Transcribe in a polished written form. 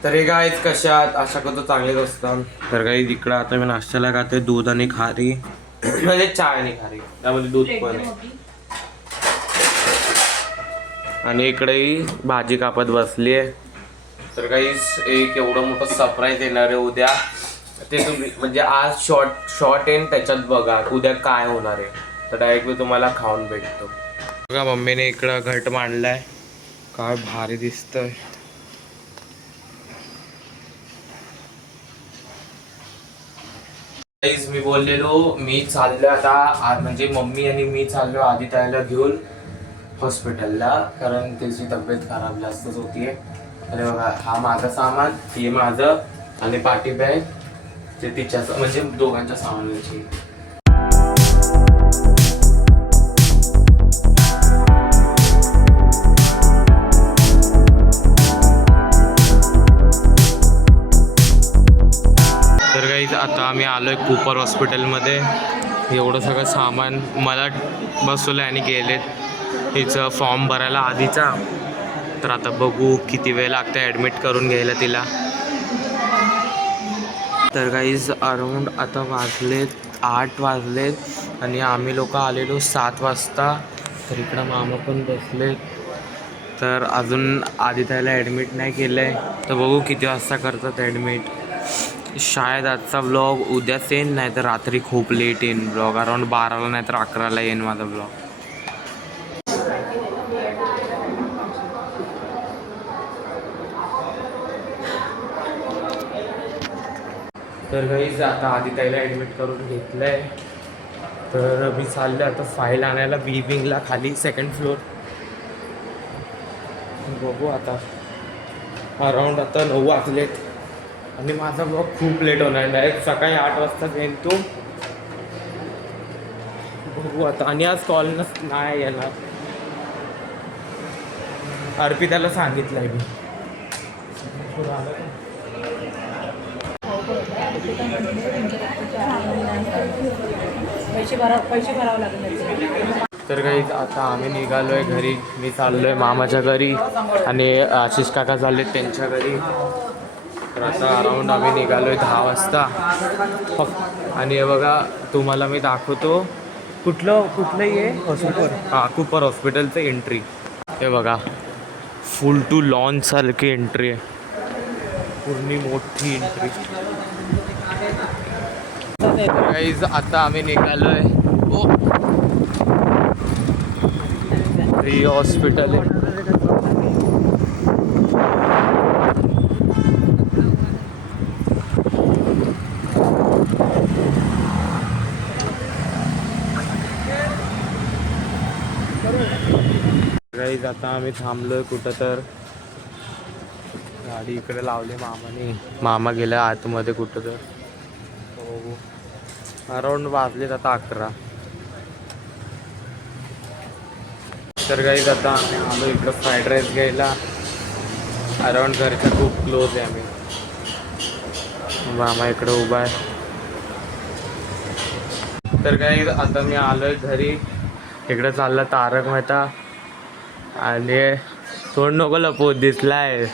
तर हे गाईज कशात आशा करतो चांगलेच असतात. तर काही इकडं आता मी नाश्त्याला खाते दूध आणि खारी म्हणजे चाय आणि खारी, त्यामध्ये दूध पण आहे. आणि इकडेही भाजी कापत बसली आहे. तर गाईज एक एवढं मोठं सरप्राईज येणार आहे उद्या, ते तुम्ही म्हणजे आज शॉर्ट एंड त्याच्यात बघा उद्या काय होणार आहे. तर डायरेक्ट मी तुम्हाला खाऊन भेटतो. बघा मम्मीने इकडं घट मांडलाय, काय भारी दिसतंय. मी बोललेलो मी चाललो आता, म्हणजे मम्मी आणि मी चाललो आदित्याला घेऊन हॉस्पिटलला, कारण त्याची तब्येत खराब जास्तच होतीये. अरे बघा हा माझं सामान, हे माझं आणि पाठी बॅग ते तिच्या, म्हणजे दोघांच्या सामानाची. तर काही आता आम्ही आलोय कूपर हॉस्पिटलमध्ये. एवढं सगळं सामान मला बसवलं आणि गेलेत हिचं फॉर्म भरायला आधीचा. तर आता बघू किती वेळ लागतं ॲडमिट करून घ्यायला तिला. तर गाईज अराऊंड आता वाजलेत 8 वाजलेत आणि आम्ही लोक आलेलो 7 वाजता. तर इकडं मामा पण बसलेत. तर अजून आदित्याला ॲडमिट नाही केलं आहे, तर बघू किती वाजता करतात ॲडमिट. शायद आजचा ब्लॉग उद्याच येईन, नाही तर रात्री खूप लेट येईन ब्लॉग. अराऊंड 12ला नाही तर 11ला येईन माझा ब्लॉग. तर गाईज आता आदित्याला ॲडमिट करून घेतलं आहे. तर मी चाललो आता फाईल आणायला बी विंगला खाली 2nd फ्लोअर. बघू आता अराऊंड आता 9 वाजलेत आणि माझा ब्लॉग खूप लेट होणार. डायरेक्ट सकाळी 8 वाजता येईन तो. बघू आता. आणि आज कॉल नाही येणार, अर्पिताला सांगितलं आहे मी. पैसे भरावं लागले. तर काही आता आम्ही निघालो आहे घरी. मी चाललो आहे मामाच्या घरी आणि आशिष काका चालले त्यांच्या घरी. तर आता अराऊंड आम्ही निघालो आहे 10 वाजता. आणि हे बघा तुम्हाला मी दाखवतो कुठलंही आहे हॉस्पिटल. हां कूपर हॉस्पिटलचं एंट्री. हे बघा फुल टू लॉन्च सारखी एंट्री आहे, पूर्ण मोठी एंट्री. गाईज आता आम्ही निघालो आहे. फ्री हॉस्पिटल आहे. गाईज आता आम्ही थांबलोय कुठं, तर गाडी इकडे लावली मामाने. मामा गेला आतमध्ये कुठं तर. हो अराऊंड वाजलेत आता 11. तर गाईज आता आम्ही आलो इकडं फ्राईड राईस घ्यायला. अराऊंड घरच्या खूप क्लोज आहे आम्ही. मामा इकडं उभा आहे. तर गाईज आता मी आलोय घरी. इकडं चालला तारक मेहता आणि तोंड नको लपवू. दिसलाय.